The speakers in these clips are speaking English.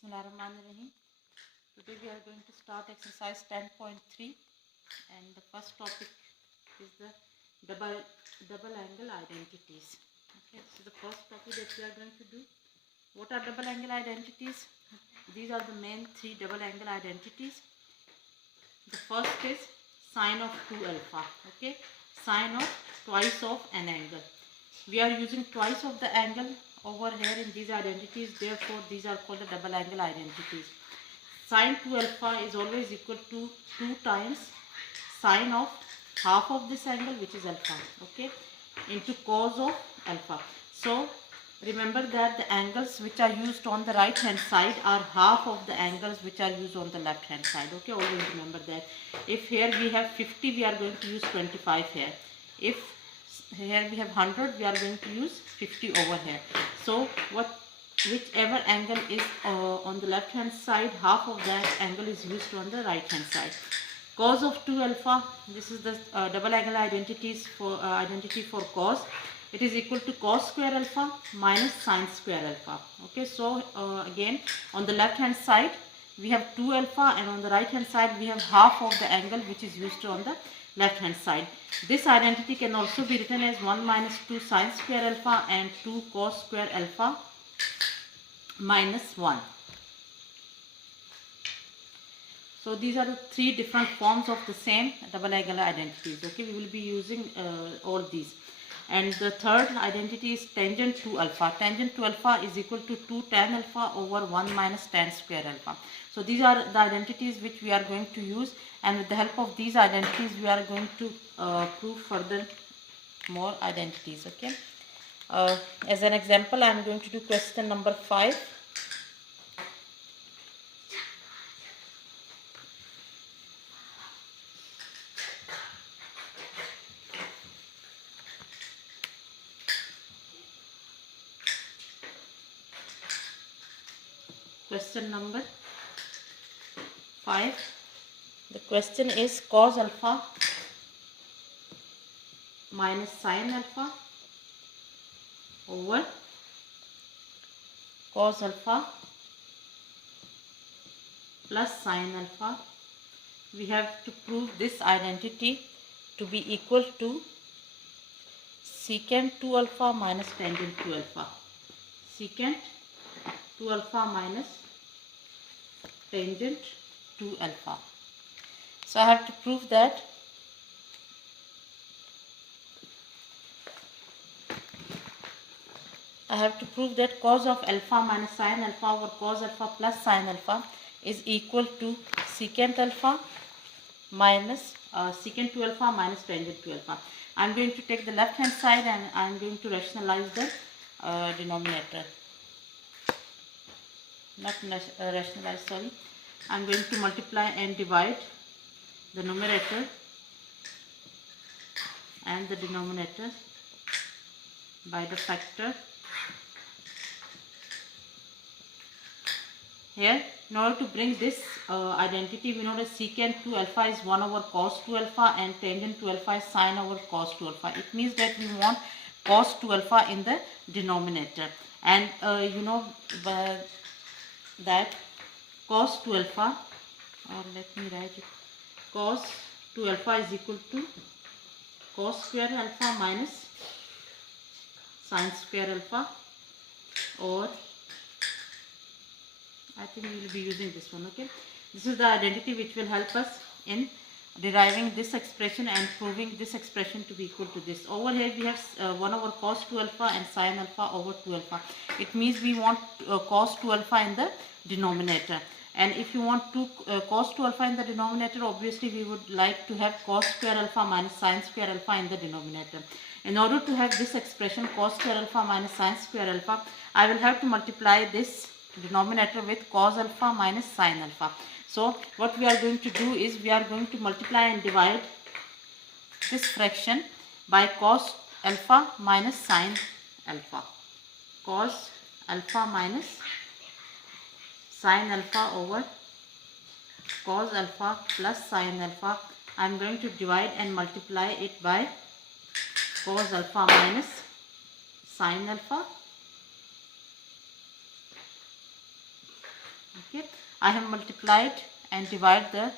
Bismillahirrahmanirrahim. Today we are going to start exercise 10.3 and the first topic is the double angle identities. Okay, so the first topic that we are going to do. What are double angle identities? These are the main three double angle identities. The first is sine of 2 alpha. Okay, sine of twice of an angle. We are using twice of the angle over here in these identities, therefore these are called the double angle identities. Sine 2 alpha is always equal to 2 times sine of half of this angle, which is alpha, okay, into cos of alpha. So remember that the angles which are used on the right hand side are half of the angles which are used on the left hand side. Okay, always remember that. If here we have 50, we are going to use 25 here. If here we have 100, we are going to use 50 over here. So whichever angle is on the left hand side, half of that angle is used on the right hand side. Cos of 2 alpha, this is the double angle identity for cos. It is equal to cos square alpha minus sine square alpha. Okay, so again on the left hand side we have 2 alpha and on the right hand side we have half of the angle which is used on the left hand side. This identity can also be written as 1 minus 2 sine square alpha and 2 cos square alpha minus 1. So these are the three different forms of the same double angle identities. Okay, we will be using all these. And the third identity is tangent 2 alpha. Tangent 2 alpha is equal to 2 tan alpha over 1 minus tan square alpha. So these are the identities which we are going to use, and with the help of these identities we are going to prove further more identities. Okay. As an example, I am going to do question number 5. Question number 5. The question is cos alpha minus sin alpha over cos alpha plus sin alpha. We have to prove this identity to be equal to secant 2 alpha minus tangent 2 alpha. Secant 2 alpha minus tangent 2 alpha. So I have to prove that cos of alpha minus sin alpha over cos alpha plus sin alpha is equal to secant alpha minus secant 2 alpha minus tangent 2 alpha. I am going to take the left hand side and I am going to rationalize the denominator. Not rationalize, sorry. I am going to multiply and divide the numerator and the denominator by the factor. Here, in order to bring this identity, we know that secant 2 alpha is 1 over cos 2 alpha and tangent 2 alpha is sin over cos 2 alpha. It means that we want cos 2 alpha in the denominator, and you know that cos 2 alpha, or let me write it, cos 2 alpha is equal to cos square alpha minus sin square alpha, or I think we will be using this one. Okay, this is the identity which will help us in deriving this expression and proving this expression to be equal to this. Over here we have 1 over cos 2 alpha and sin alpha over 2 alpha. It means we want cos 2 alpha in the denominator, and if you want cos 2 alpha in the denominator, obviously we would like to have cos square alpha minus sin square alpha in the denominator. In order to have this expression cos square alpha minus sin square alpha, I will have to multiply this denominator with cos alpha minus sin alpha. So what we are going to do is we are going to multiply and divide this fraction by cos alpha minus sin alpha. Cos alpha minus sin alpha over cos alpha plus sin alpha. I am going to divide and multiply it by cos alpha minus sin alpha Okay, I have multiplied and divided the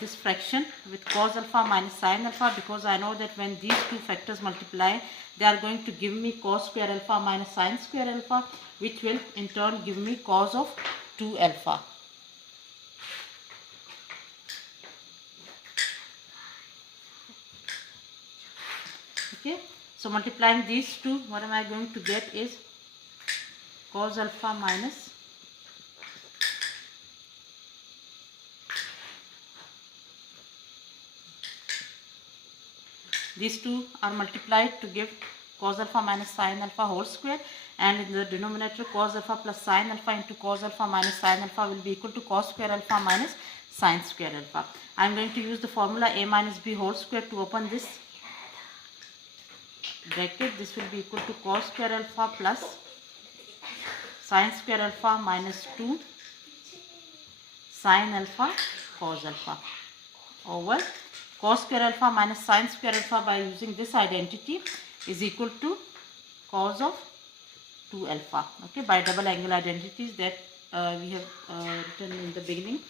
this fraction with cos alpha minus sin alpha, because I know that when these two factors multiply, they are going to give me cos square alpha minus sin square alpha, which will in turn give me cos of 2 alpha. Okay, so multiplying these two, what am I going to get is cos alpha minus these two are multiplied to give cos alpha minus sin alpha whole square, and in the denominator cos alpha plus sin alpha into cos alpha minus sin alpha will be equal to cos square alpha minus sin square alpha. I am going to use the formula a minus b whole square to open this bracket. This will be equal to cos square alpha plus sin square alpha minus 2 sin alpha cos alpha over cos square alpha minus sin square alpha by using this identity is equal to cos of 2 alpha. Okay, by double angle identities that we have written in the beginning,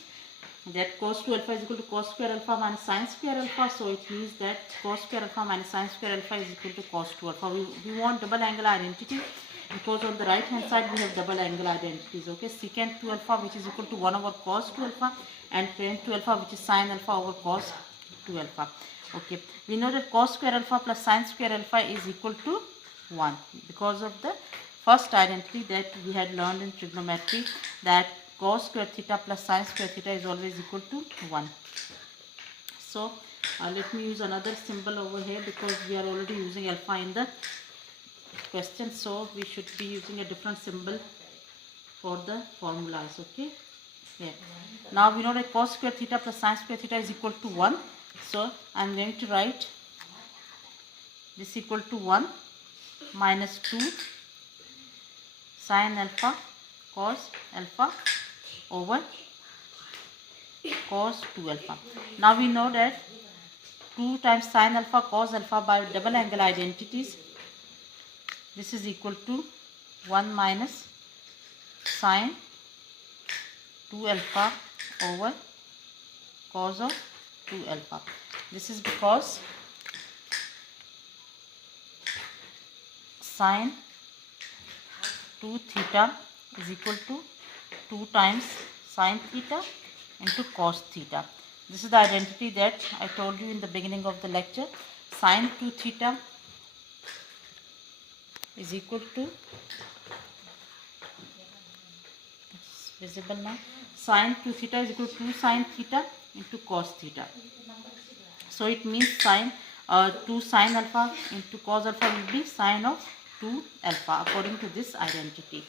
that cos 2 alpha is equal to cos square alpha minus sin square alpha. So it means that cos square alpha minus sin square alpha is equal to cos 2 alpha. We want double angle identity because on the right hand side we have double angle identities. Okay, secant 2 alpha which is equal to 1 over cos 2 alpha, and parent 2 alpha which is sin alpha over cos 2 alpha. Okay, we know that cos square alpha plus sin square alpha is equal to 1 because of the first identity that we had learned in trigonometry, that cos square theta plus sin square theta is always equal to 1. So let me use another symbol over here because we are already using alpha in the question, so we should be using a different symbol for the formulas. Okay, yeah. Now we know that cos square theta plus sin square theta is equal to 1, so I am going to write this equal to 1 minus 2 sin alpha cos alpha over cos 2 alpha. Now we know that 2 times sin alpha cos alpha by double angle identities, this is equal to 1 minus sin 2 alpha over cos of 2 alpha. This is because sin 2 theta is equal to 2 times sin theta into cos theta. This is the identity that I told you in the beginning of the lecture. Sin 2 theta is equal to, it's visible now, sin 2 theta is equal to 2 sin theta into cos theta. So it means sin 2 sin alpha into cos alpha will be sin of 2 alpha according to this identity.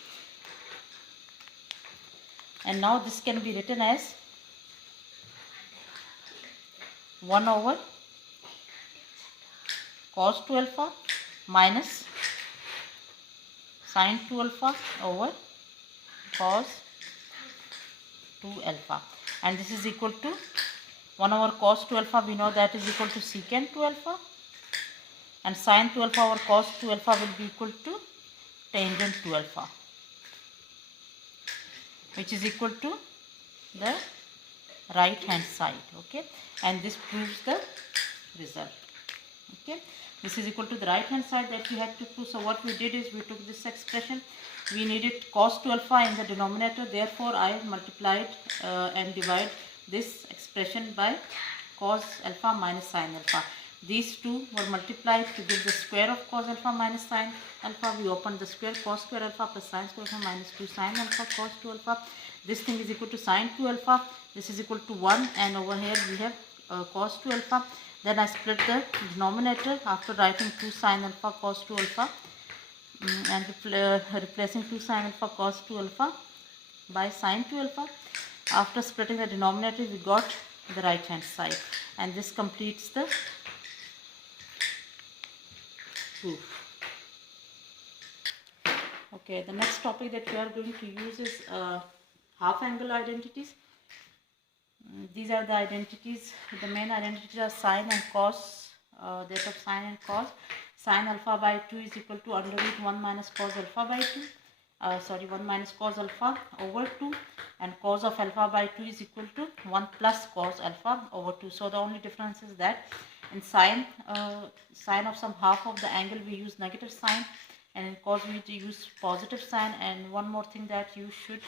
And now this can be written as 1 over cos 2 alpha minus sin 2 alpha over cos 2 alpha, and this is equal to 1 over cos 2 alpha, we know that is equal to secant 2 alpha, and sin 2 alpha over cos 2 alpha will be equal to tangent 2 alpha, which is equal to the right hand side. Okay, and this proves the result. Okay, this is equal to the right hand side that we had to prove. So what we did is we took this expression, we needed cos 2 alpha in the denominator, therefore I multiplied and divide this expression by cos alpha minus sin alpha. These two were multiplied to give the square of cos alpha minus sin alpha. We opened the square, cos square alpha plus sin square alpha minus 2 sin alpha cos 2 alpha. This thing is equal to sin 2 alpha. This is equal to 1, and over here we have cos 2 alpha. Then I split the denominator after writing 2 sin alpha cos 2 alpha and replacing 2 sin alpha cos 2 alpha by sin 2 alpha. After splitting the denominator, we got the right hand side, and this completes the proof. Okay, the next topic that we are going to use is half angle identities. These are the identities. The main identities are sine and cos, that of sine and cos. Sine alpha by 2 is equal to under root 1 minus cos alpha by 2, 1 minus cos alpha over 2, and cos of alpha by 2 is equal to 1 plus cos alpha over 2. So the only difference is that in sine of some half of the angle we use negative sign, and in cos we use positive sign. And one more thing that you should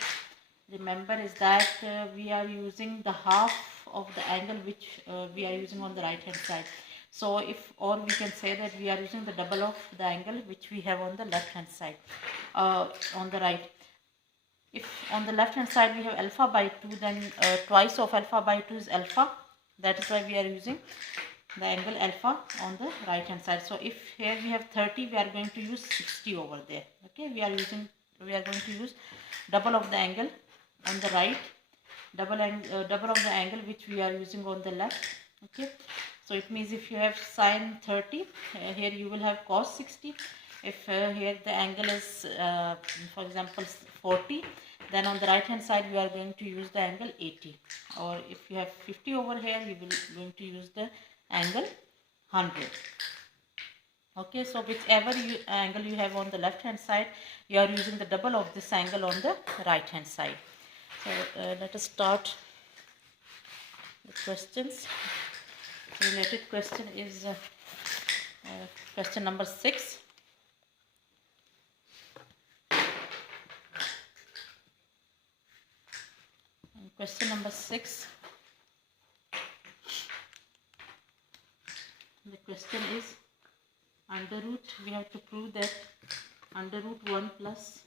remember is that we are using the half of the angle which we are using on the right hand side. So or we can say that we are using the double of the angle which we have on the left hand side, on the right. If on the left hand side we have alpha by 2, then twice of alpha by 2 is alpha. That is why we are using the angle alpha on the right hand side. So if here we have 30, we are going to use 60 over there. Okay, we are going to use double of the angle on the right, double of the angle which we are using on the left. Okay, so it means if you have sine 30, here you will have cos 60. If here the angle is for example 40, then on the right hand side we are going to use the angle 80. Or if you have 50 over here, you will going to use the angle 100. Okay, so whichever angle you have on the left hand side, you are using the double of this angle on the right hand side. So let us start the questions. The related question is question number 6. And question number 6. The question is under root. We have to prove that under root 1 plus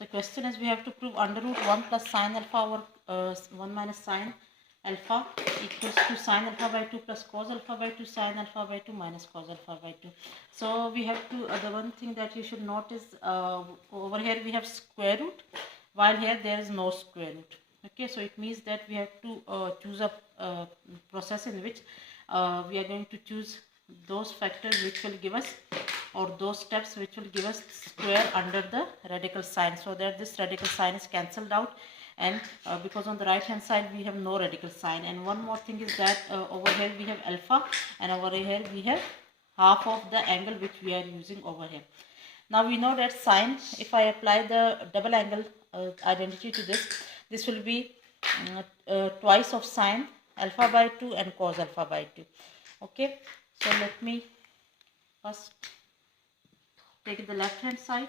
the question is we have to prove under root 1 plus sine alpha over 1 minus sine alpha equals to sine alpha by 2 plus cos alpha by 2 sine alpha by 2 minus cos alpha by 2. So we have to, the one thing that you should note is over here we have square root, while here there is no square root. Okay, so it means that we have to choose a process in which we are going to choose those factors which will give us, or those steps which will give us square under the radical sign, so that this radical sign is cancelled out. And because on the right hand side we have no radical sign. And one more thing is that over here we have alpha, and over here we have half of the angle which we are using over here. Now we know that sine, if I apply the double angle identity to this will be twice of sine alpha by 2 and cos alpha by 2. Okay, so let me first take the left hand side.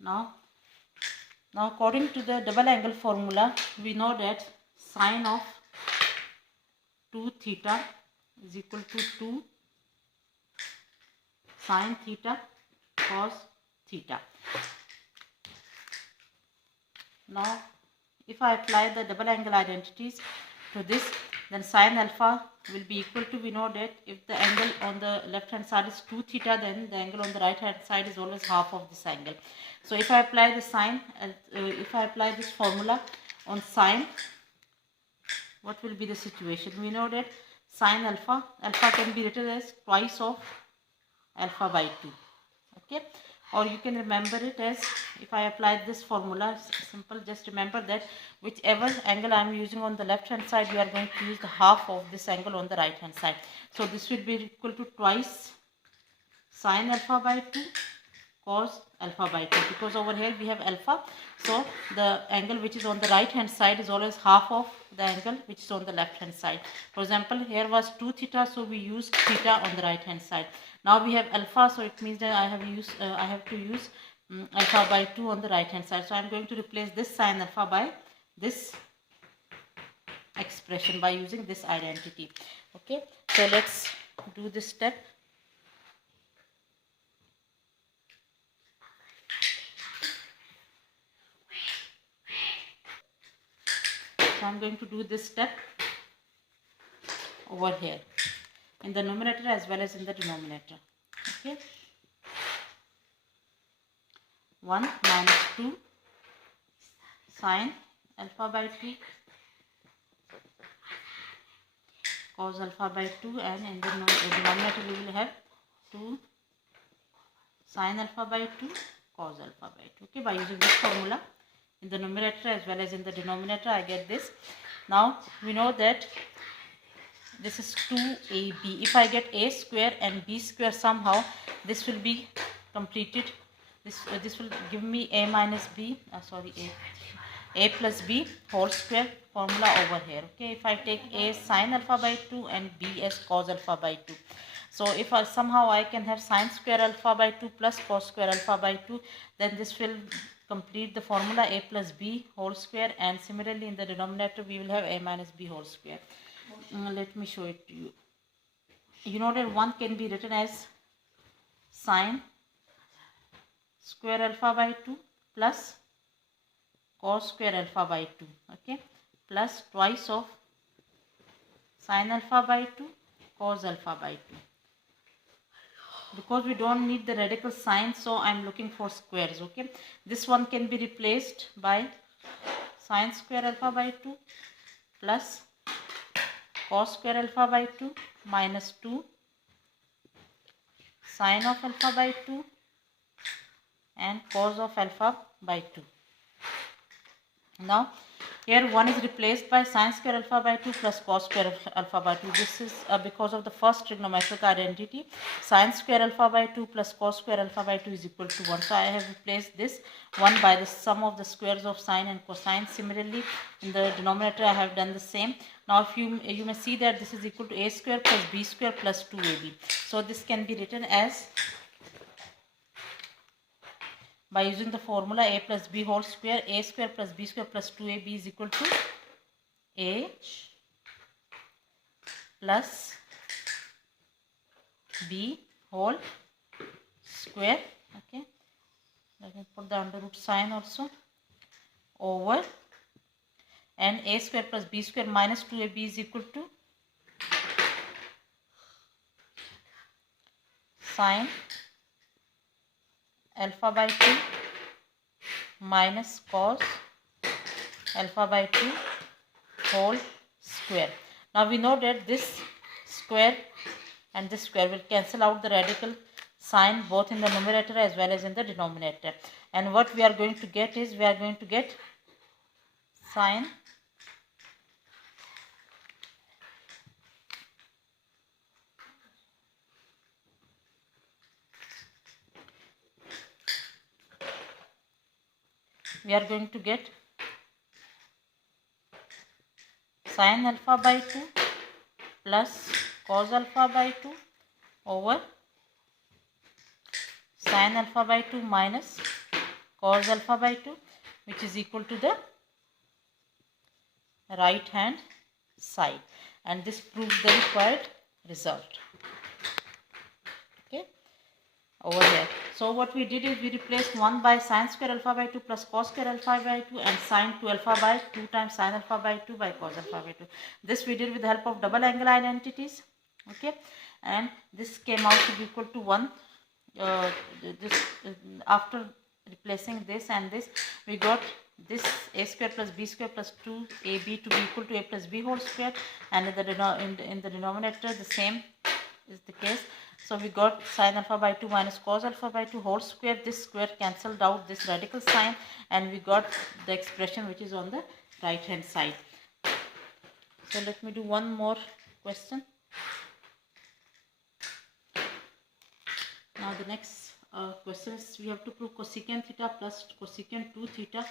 Now according to the double angle formula, we know that sine of 2 theta is equal to 2 sine theta cos theta. Now if I apply the double angle identities to this, then sine alpha will be equal to, we know that if the angle on the left hand side is 2 theta, then the angle on the right hand side is always half of this angle. So if I apply the sine, if I apply this formula on sine, what will be the situation? We know that sine alpha can be written as twice of alpha by 2. Okay, or you can remember it as, if I apply this formula, simple, just remember that whichever angle I am using on the left hand side, we are going to use the half of this angle on the right hand side. So this will be equal to twice sine alpha by 2 cos alpha by 2, because over here we have alpha, so the angle which is on the right hand side is always half of the angle which is on the left hand side. For example, here was 2 theta, so we used theta on the right hand side. Now we have alpha, so it means that I have to use alpha by 2 on the right hand side. So I am going to replace this sine alpha by this expression by using this identity. Okay, so let's do this step. So I am going to do this step over here in the numerator as well as in the denominator. Okay, 1 minus 2 sine alpha by 2 cos alpha by 2, and in the denominator we will have 2 sine alpha by 2 cos alpha by 2. Okay, by using this formula in the numerator as well as in the denominator, I get this. Now we know that this is 2ab. If I get a square and b square, somehow this will be completed. This will give me a minus b, a plus b whole square formula over here. Okay, if I take a sine alpha by 2 and b as cos alpha by 2. So if somehow I can have sine square alpha by 2 plus cos square alpha by 2, then this will complete the formula a plus b whole square, and similarly in the denominator we will have a minus b whole square. Let me show it to you. You know that one can be written as sine square alpha by 2 plus cos square alpha by 2, okay, plus twice of sine alpha by 2 cos alpha by 2. Because we don't need the radical sign, so I am looking for squares. Okay, this one can be replaced by sine square alpha by 2 plus cos square alpha by 2 minus 2 sine of alpha by 2 and cos of alpha by 2. Now here 1 is replaced by sine square alpha by 2 plus cos square alpha by 2. This is because of the first trigonometric identity. Sine square alpha by 2 plus cos square alpha by 2 is equal to 1. So I have replaced this 1 by the sum of the squares of sine and cosine. Similarly in the denominator I have done the same. Now if you may see that this is equal to a square plus b square plus 2ab. So this can be written as, by using the formula a plus b whole square, a square plus b square plus 2ab is equal to a plus b whole square. Okay, let me put the under root sign also, over, and a square plus b square minus 2ab is equal to sine alpha by 2 minus cos alpha by 2 whole square. Now we know that this square and this square will cancel out the radical sign both in the numerator as well as in the denominator. And what we are going to get is, we are going to get sine sine alpha by 2 plus cos alpha by 2 over sine alpha by 2 minus cos alpha by 2, which is equal to the right hand side, and this proves the required result. Okay, over here. So what we did is we replaced 1 by sine square alpha by 2 plus cos square alpha by 2 and sine 2 alpha by 2 times sine alpha by 2 by cos alpha by 2. This we did with the help of double angle identities. Okay, and this came out to be equal to 1. After replacing this and this, we got this a square plus b square plus 2ab to be equal to a plus b whole square, and in the denominator the same is the case. So we got sine alpha by 2 minus cos alpha by 2 whole square. This square cancelled out this radical sign, and we got the expression which is on the right hand side. So let me do one more question. Now the next question is, we have to prove cosecant theta plus cosecant 2 theta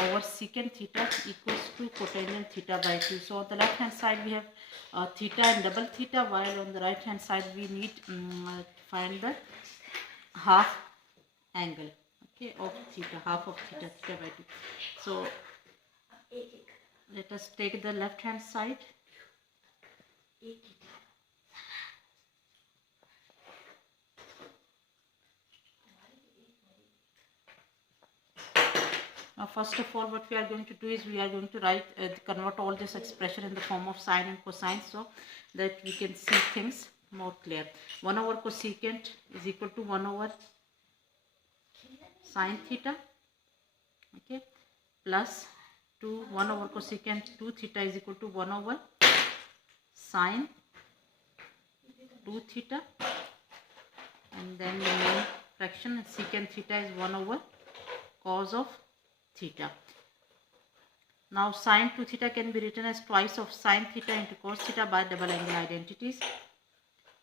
over secant theta equals to cotangent theta by 2. So on the left hand side we have theta and double theta, while on the right hand side we need to find the half angle, okay, of theta, half of theta, theta by 2. So let us take the left hand side. Now first of all what we are going to do is we are going to convert all this expression in the form of sine and cosine, so that we can see things more clear. 1 over cosecant is equal to 1 over sine theta, okay, plus 2 1 over cosecant 2 theta is equal to 1 over sine 2 theta, and then the main fraction secant theta is 1 over cos of theta. Now sine 2 theta can be written as twice of sine theta into cos theta by double angle identities.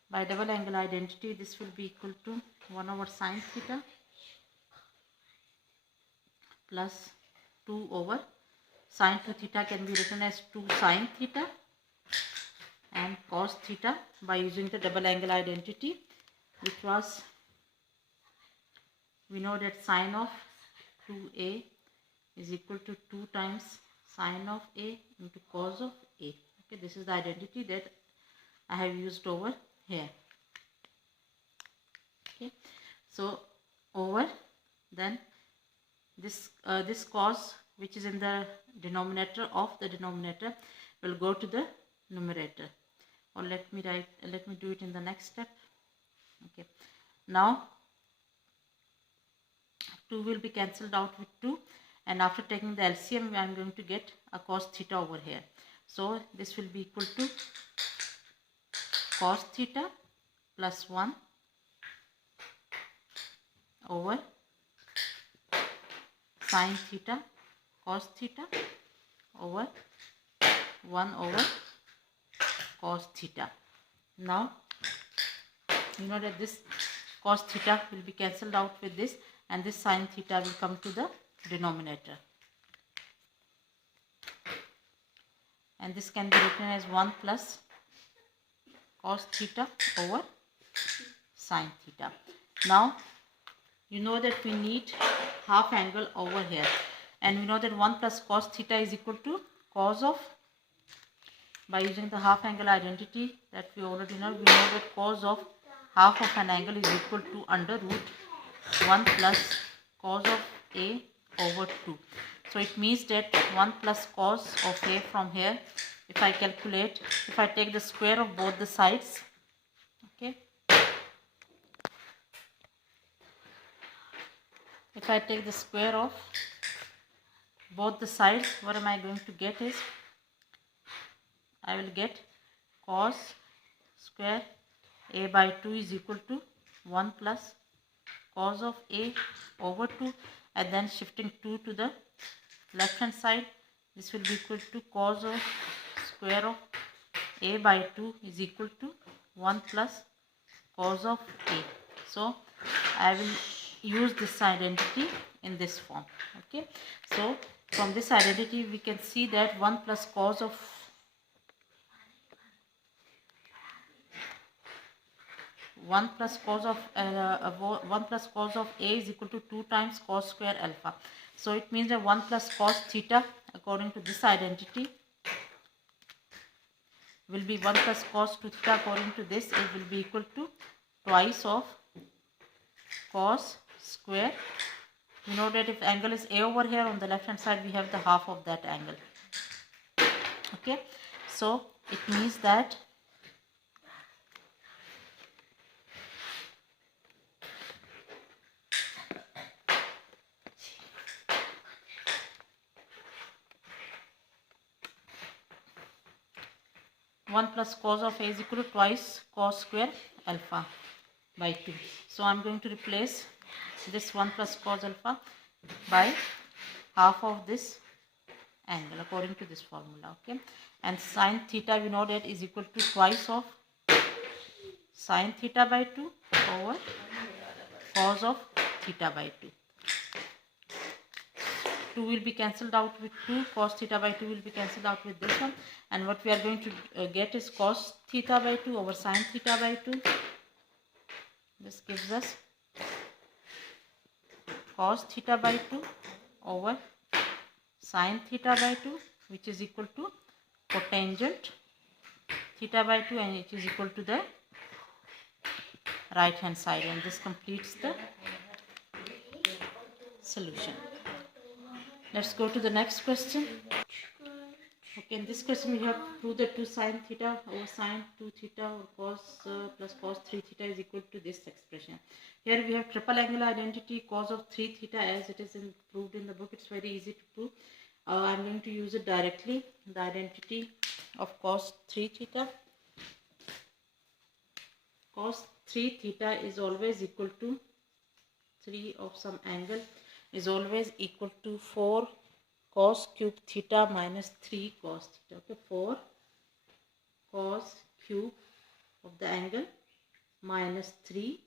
By double angle identity, this will be equal to 1 over sine theta plus 2 over sine 2 theta can be written as 2 sine theta and cos theta by using the double angle identity, which was, we know that sine of 2a is equal to 2 times sine of a into cos of a. Okay, this is the identity that I have used over here. Okay, so over then this cos which is in the denominator of the denominator will go to the numerator, or let me do it in the next step. Okay, now 2 will be cancelled out with 2, and after taking the LCM I am going to get a cos theta over here. So this will be equal to cos theta plus 1 over sine theta cos theta over 1 over cos theta. Now you know that this cos theta will be cancelled out with this, and this sine theta will come to the denominator, and this can be written as 1 plus cos theta over sine theta. Now you know that we need half angle over here, and we know that 1 plus cos theta is equal to cos of, by using the half angle identity that we already know, we know that cos of half of an angle is equal to under root 1 plus cos of a over 2. So it means that 1 plus cos of a from here, if I calculate, if I take the square of both the sides, okay, if I take the square of both the sides, what am I going to get is, I will get cos square a by 2 is equal to 1 plus cos of a over 2, and then shifting 2 to the left hand side, this will be equal to cos of square of a by 2 is equal to 1 plus cos of a. So I will use this identity in this form. Okay, so from this identity we can see that 1 plus cos of 1 plus cos of a is equal to 2 times cos square alpha. So it means that 1 plus cos theta according to this identity will be 1 plus cos 2 theta according to this, it will be equal to twice of cos square. You know that if angle is a over here, on the left hand side we have the half of that angle. Okay, so it means that one plus cos of a is equal to twice cos square alpha by 2. So I am going to replace this 1 plus cos alpha by half of this angle according to this formula. Okay, and sine theta we know that is equal to twice of sine theta by 2 over cos of theta by 2. 2 will be cancelled out with 2, cos theta by 2 will be cancelled out with this one, and what we are going to get is cos theta by 2 over sine theta by 2. This gives us cos theta by 2 over sine theta by 2, which is equal to cotangent theta by 2, and it is equal to the right hand side, and this completes the solution. Let's go to the next question. Okay. Okay, in this question we have to prove that 2 sine theta over sine 2 theta or cos plus cos 3 theta is equal to this expression. Here we have triple angle identity cos of 3 theta as it is proved in the book. It's very easy to prove. I'm going to use it directly. The identity of cos 3 theta. Cos 3 theta is always equal to 3 of some angle is always equal to 4 cos cube theta minus 3 cos theta. Okay, 4 cos cube of the angle minus 3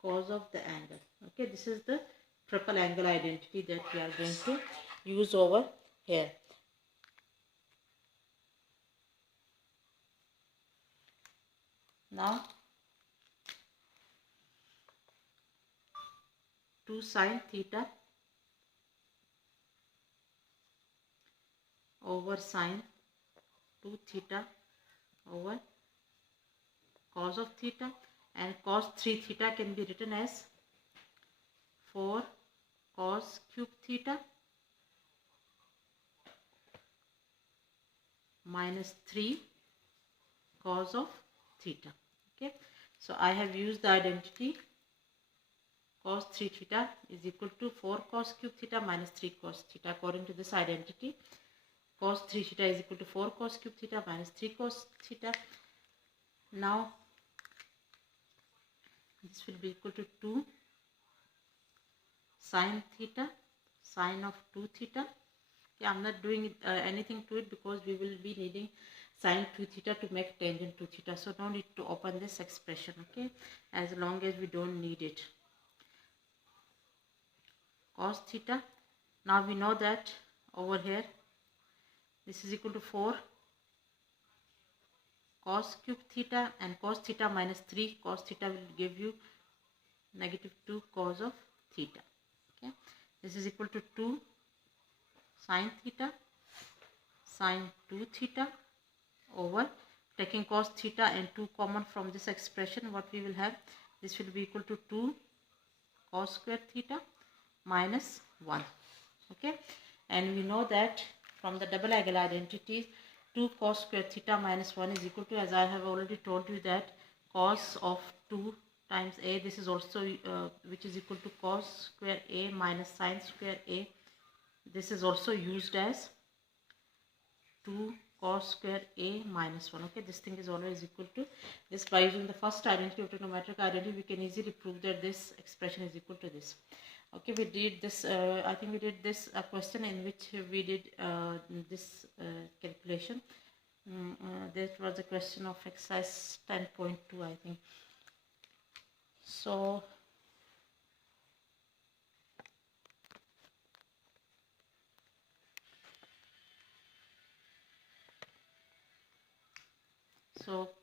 cos of the angle. Okay, this is the triple angle identity that we are going to use over here. Now 2 sine theta over sine 2 theta over cos of theta, and cos 3 theta can be written as 4 cos cube theta minus 3 cos of theta. Okay, so I have used the identity cos 3 theta is equal to 4 cos cube theta minus 3 cos theta. According to this identity, cos 3 theta is equal to 4 cos cube theta minus 3 cos theta. Now this will be equal to 2 sine theta sine of 2 theta. Okay, I'm not doing anything to it because we will be needing sine 2 theta to make tangent 2 theta. So no need to open this expression, okay, as long as we don't need it. Cos theta. Now we know that over here this is equal to 4 cos cube theta, and cos theta minus 3 cos theta will give you negative 2 cos of theta. Okay, this is equal to 2 sine theta sine 2 theta over, taking cos theta and 2 common from this expression, what we will have, this will be equal to 2 cos square theta minus 1. Okay, and we know that from the double angle identity 2 cos square theta minus 1 is equal to, as I have already told you, that cos of 2 times a, this is also which is equal to cos square a minus sine square a. This is also used as 2 cos square a minus 1. Okay, this thing is always equal to this. By using the first identity of trigonometric identity, we can easily prove that this expression is equal to this. Okay, we did this, I think we did this question in which we did this calculation. That was a question of exercise 10.2, I think. So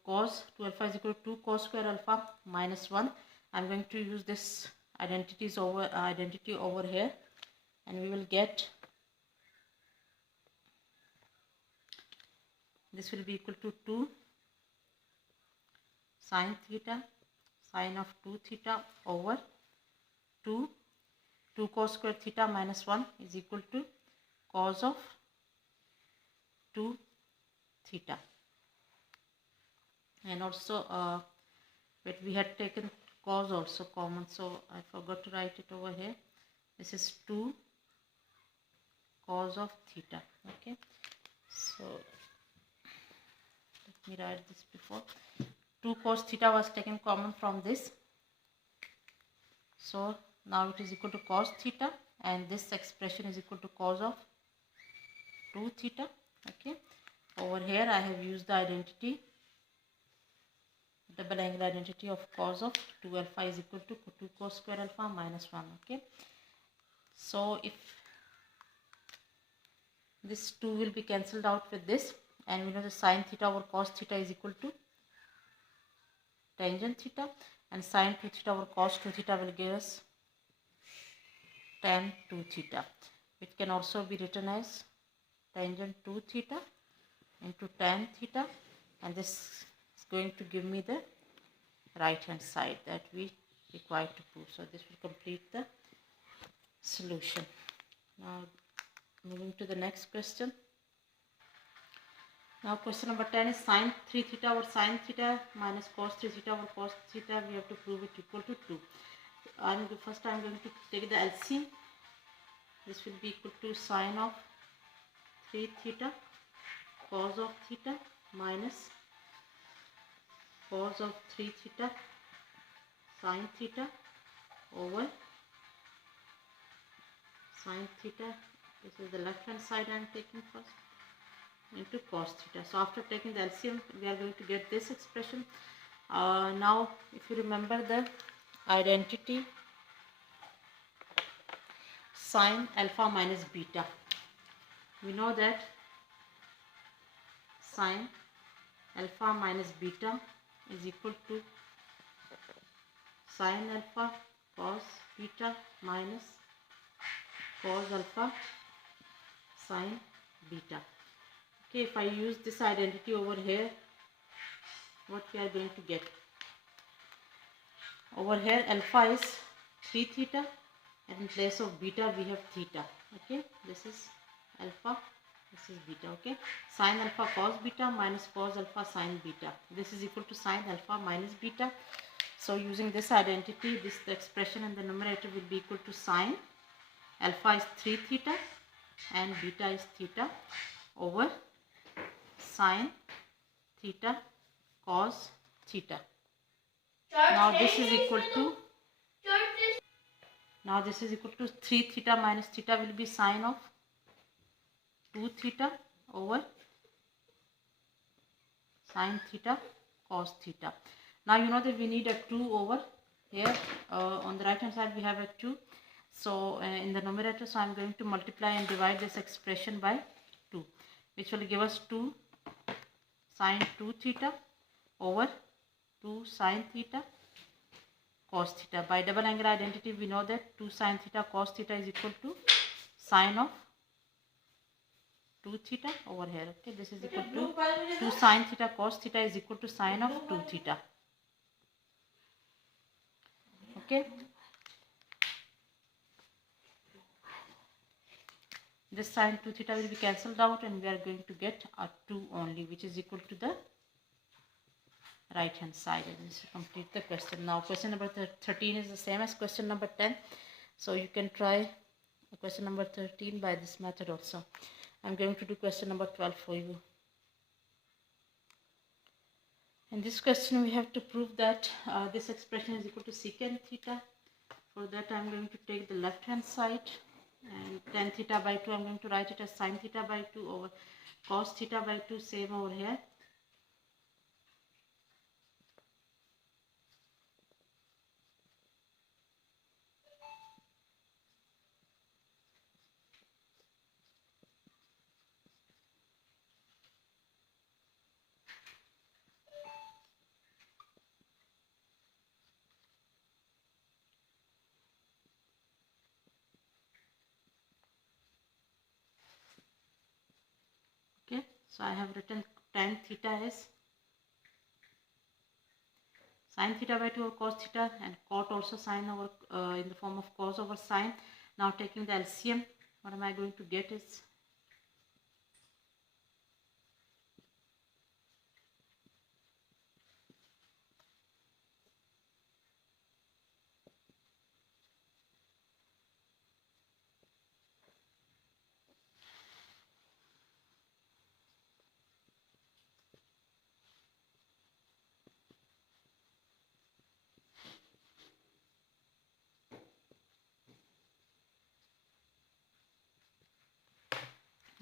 cos 2 alpha is equal to 2 cos square alpha minus 1. I'm going to use this identity over here, and we will get, this will be equal to 2 sine theta sine of 2 theta over 2 cos square theta minus 1 is equal to cos of 2 theta. And also but we had taken cos also common, so I forgot to write it over here. This is 2 cos of theta. Okay, so let me write this before. 2 cos theta was taken common from this, so now it is equal to cos theta, and this expression is equal to cos of 2 theta. Okay, over here I have used the identity, double angle identity of cos of 2 alpha is equal to 2 cos square alpha minus 1. Okay, so if this 2 will be cancelled out with this, and we know the sine theta over cos theta is equal to tangent theta, and sine 2 theta over cos 2 theta will give us tan 2 theta. It can also be written as tangent 2 theta into tan theta, and this is going to give me the right hand side that we require to prove. So this will complete the solution. Now moving to the next question. Now question number 10 is sine 3 theta over sine theta minus cos 3 theta over cos theta. We have to prove it equal to 2. First I'm going to take the LCM. This will be equal to sine of 3 theta cos of theta minus cos of 3 theta sine theta over sine theta. This is the left hand side I am taking first, into cos theta. So after taking the LCM, we are going to get this expression. Now if you remember the identity sine alpha minus beta, we know that sine alpha minus beta is equal to sine alpha cos beta minus cos alpha sine beta. Okay, if I use this identity over here, what we are going to get? Over here alpha is 3 theta and in place of beta we have theta. Okay, this is alpha, this is beta. Okay, sine alpha cos beta minus cos alpha sine beta. This is equal to sine alpha minus beta. So using this identity, the expression in the numerator will be equal to sine alpha is 3 theta and beta is theta over sine theta cos theta. Now this is equal to 3 theta minus theta will be sine of 2 theta over sine theta cos theta. Now you know that we need a 2 over here. On the right hand side we have a 2. So in the numerator, so I am going to multiply and divide this expression by 2, which will give us 2 sine 2 theta over 2 sine theta cos theta. By double angle identity, we know that 2 sine theta cos theta is equal to sine of 2 theta over here. Okay, this is equal to 2 sine theta cos theta is equal to sine of 2 theta. Okay. This sine 2 theta will be cancelled out and we are going to get a 2 only, which is equal to the right hand side. And this will complete the question. Now question number 13 is the same as question number 10. So you can try question number 13 by this method also. I'm going to do question number 12 for you. In this question we have to prove that this expression is equal to secant theta. For that I am going to take the left hand side. And tan theta by 2, I am going to write it as sin theta by 2 over cos theta by 2, same over here. Okay, so I have written tan theta as sin theta by 2 over cos theta, and cot also sine over in the form of cos over sine. Now taking the LCM, what am I going to get is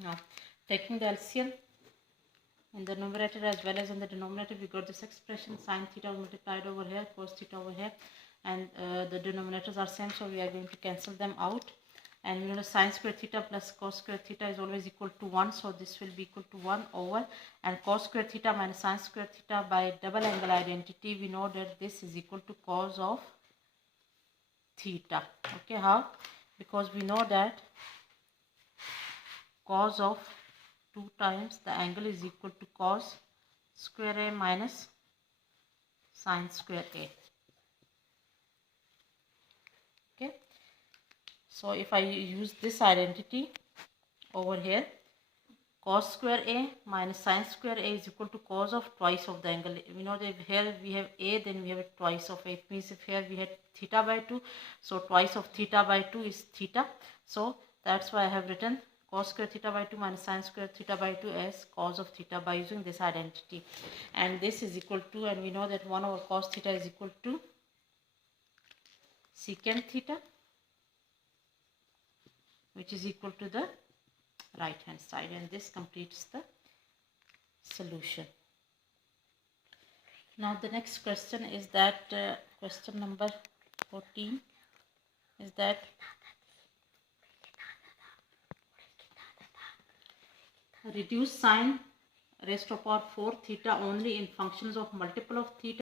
now taking the LCM in the numerator as well as in the denominator, we got this expression sin theta multiplied over here, cos theta over here, and the denominators are same, so we are going to cancel them out. And you know sin square theta plus cos square theta is always equal to 1, so this will be equal to 1 over, and cos square theta minus sin square theta by double angle identity, we know that this is equal to cos of theta. Okay, how? Because we know that cos of 2 times the angle is equal to cos square A minus sin square A. Okay, so if I use this identity over here, cos square A minus sin square A is equal to cos of twice of the angle. We know that if here we have A, then we have it twice of A. It means if here we had theta by 2, so twice of theta by 2 is theta. So that's why I have written cos square theta by 2 minus sin square theta by 2 as cos of theta by using this identity. And this is equal to, and we know that 1 over cos theta is equal to secant theta, which is equal to the right hand side, and this completes the solution. Now the next question is that question number 14 is that reduce sine raised to power 4 theta only in functions of multiple of theta